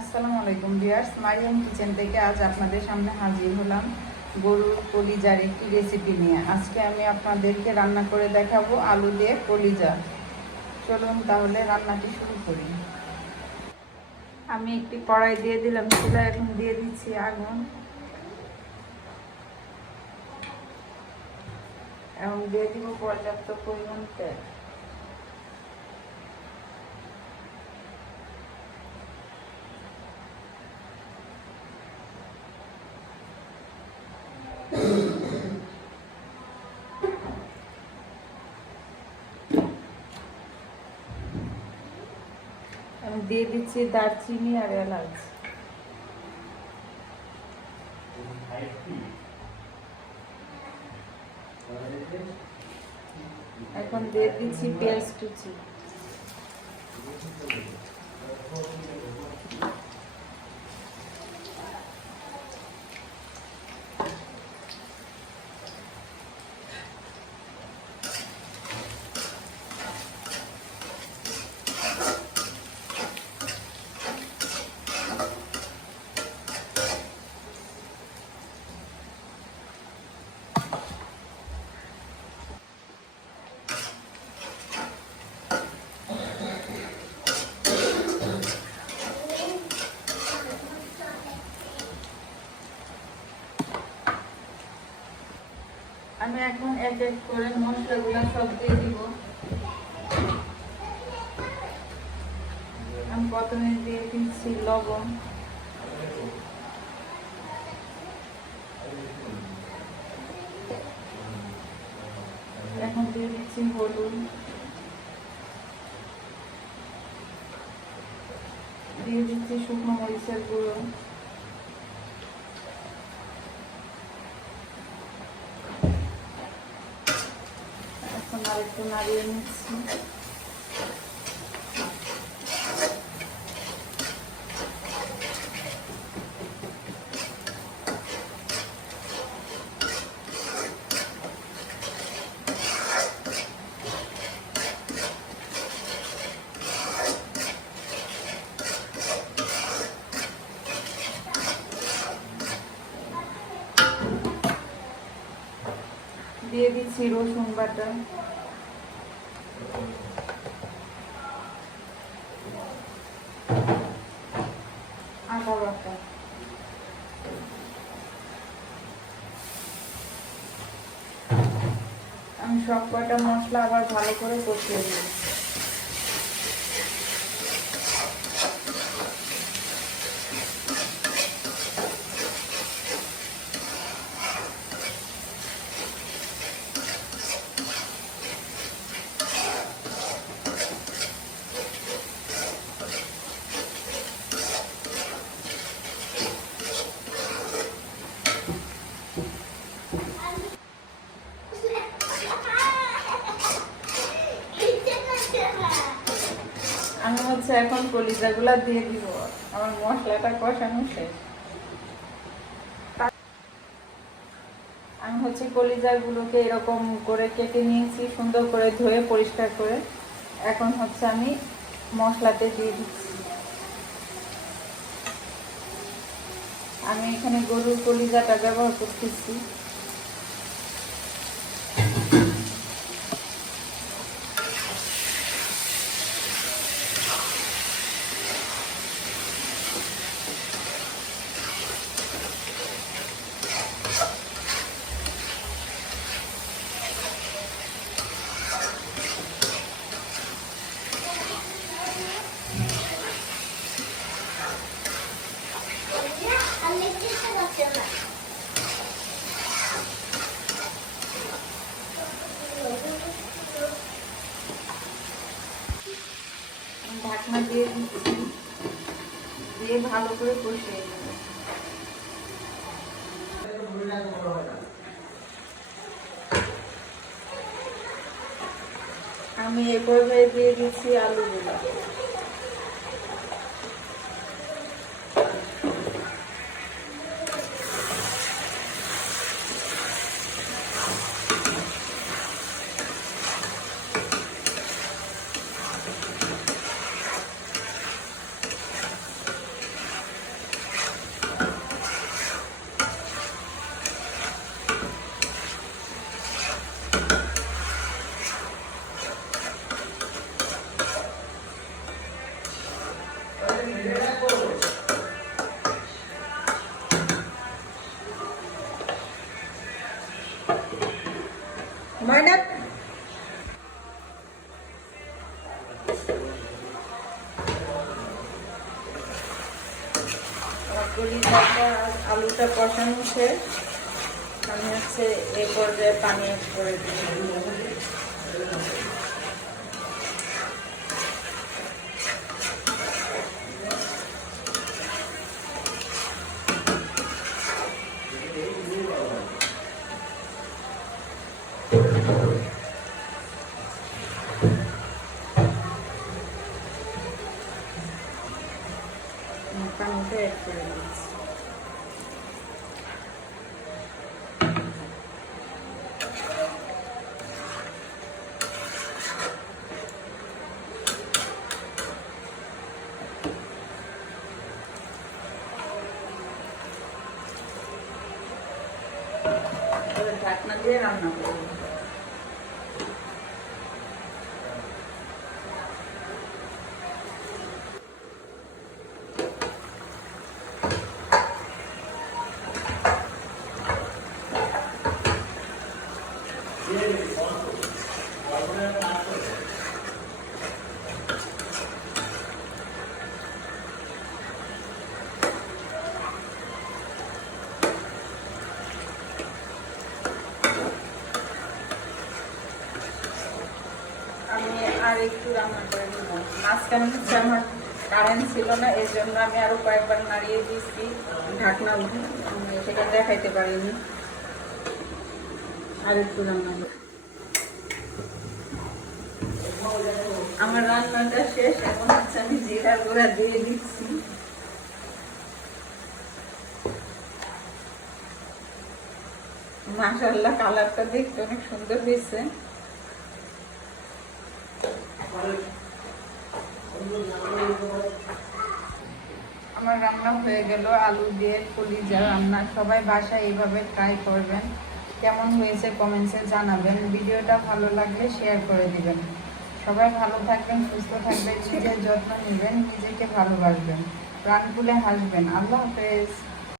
আসসালামু আলাইকুম viewers, Mariam kitchen থেকে আজ আপনাদের সামনে হাজির হলাম গরুর কলিজার একটি রেসিপি নিয়ে। আজকে আমি আপনাদেরকে রান্না করে দেখাবো আলু দিয়ে কলিজা। চলুন তাহলে রান্নাটি শুরু করি। আমি একটি কড়াই দিয়ে দিলাম চুলা এখন দিয়ে দিচ্ছি আগুন। এবং দিয়ে দিব পর্যাপ্ত পরিমাণ তেল। আমি দিয়ে দিচ্ছি দারচিনি আর এলাচ। এখন দিয়ে দিচ্ছি পেঁয়াজ কুচি। আমি এখন এক এক করে মশলাগুলো সব দিয়ে দিব। আমি প্রথমে দিয়ে দিচ্ছি লবণ। এখন দিয়ে দিচ্ছি হলুদ। দিয়ে দিচ্ছি শুকনো মরিচের গুঁড়ো এখন আর একটু নাড়িয়ে নিচ্ছি দিয়ে দিচ্ছি রসুন বাটা সব কটা মশলা আবার ভালো করে কষিয়ে দিই আমি হচ্ছে এখন কলিজাগুলা দিয়ে দিব। আমার মশলাটা কষানো শেষ। আমি হচ্ছে কলিজাগুলোকে এরকম করে কেটে নিয়েছি, সুন্দর করে ধুয়ে পরিষ্কার করে। এখন হচ্ছে আমি মশলাতে দিয়ে দিচ্ছি। আমি এখানে গরুর কলিজাটা ব্যবহার করতেছি ঢাকনা দিয়ে দিচ্ছি দিয়ে ভালো করে কষিয়ে নেব। আমি এ পর্যায়ে দিয়ে দিচ্ছি আলুগুলো। মানব আলুটা কষানো সে আমি হচ্ছে এ পর্যায়ে পানি করে দিই ঢাকনা দিয়ে রান্না করব আমি আর একটু রান্না করে মাঝখানে হচ্ছে আমার কারেন্ট ছিল না, এর জন্য আমি কয়েকবার নাড়িয়ে দিয়েছি। ঢাকনা সেটা দেখাইতে পারিনি। আর একটু রান্না আমার রান্নাটা শেষ, এখন হচ্ছে আমি জিরা গুঁড়া দিয়ে দিচ্ছি। মাশাল্লাহ কালারটা দেখতে অনেক সুন্দর হয়েছে। আমার রান্না হয়ে গেল, আলু দিয়ে কলিজা রান্না। সবাই বাসায় এইভাবে ট্রাই করবেন। কেমন হয়েছে কমেন্টসে জানাবেন। ভিডিওটা ভালো লাগলে শেয়ার করে দিবেন। সবাই ভালো থাকবেন, সুস্থ থাকবেন, নিজের যত্ন নেবেন, নিজেকে ভালোবাসবেন। প্রাণ খুলে হাসবেন। আল্লাহ হাফেজ।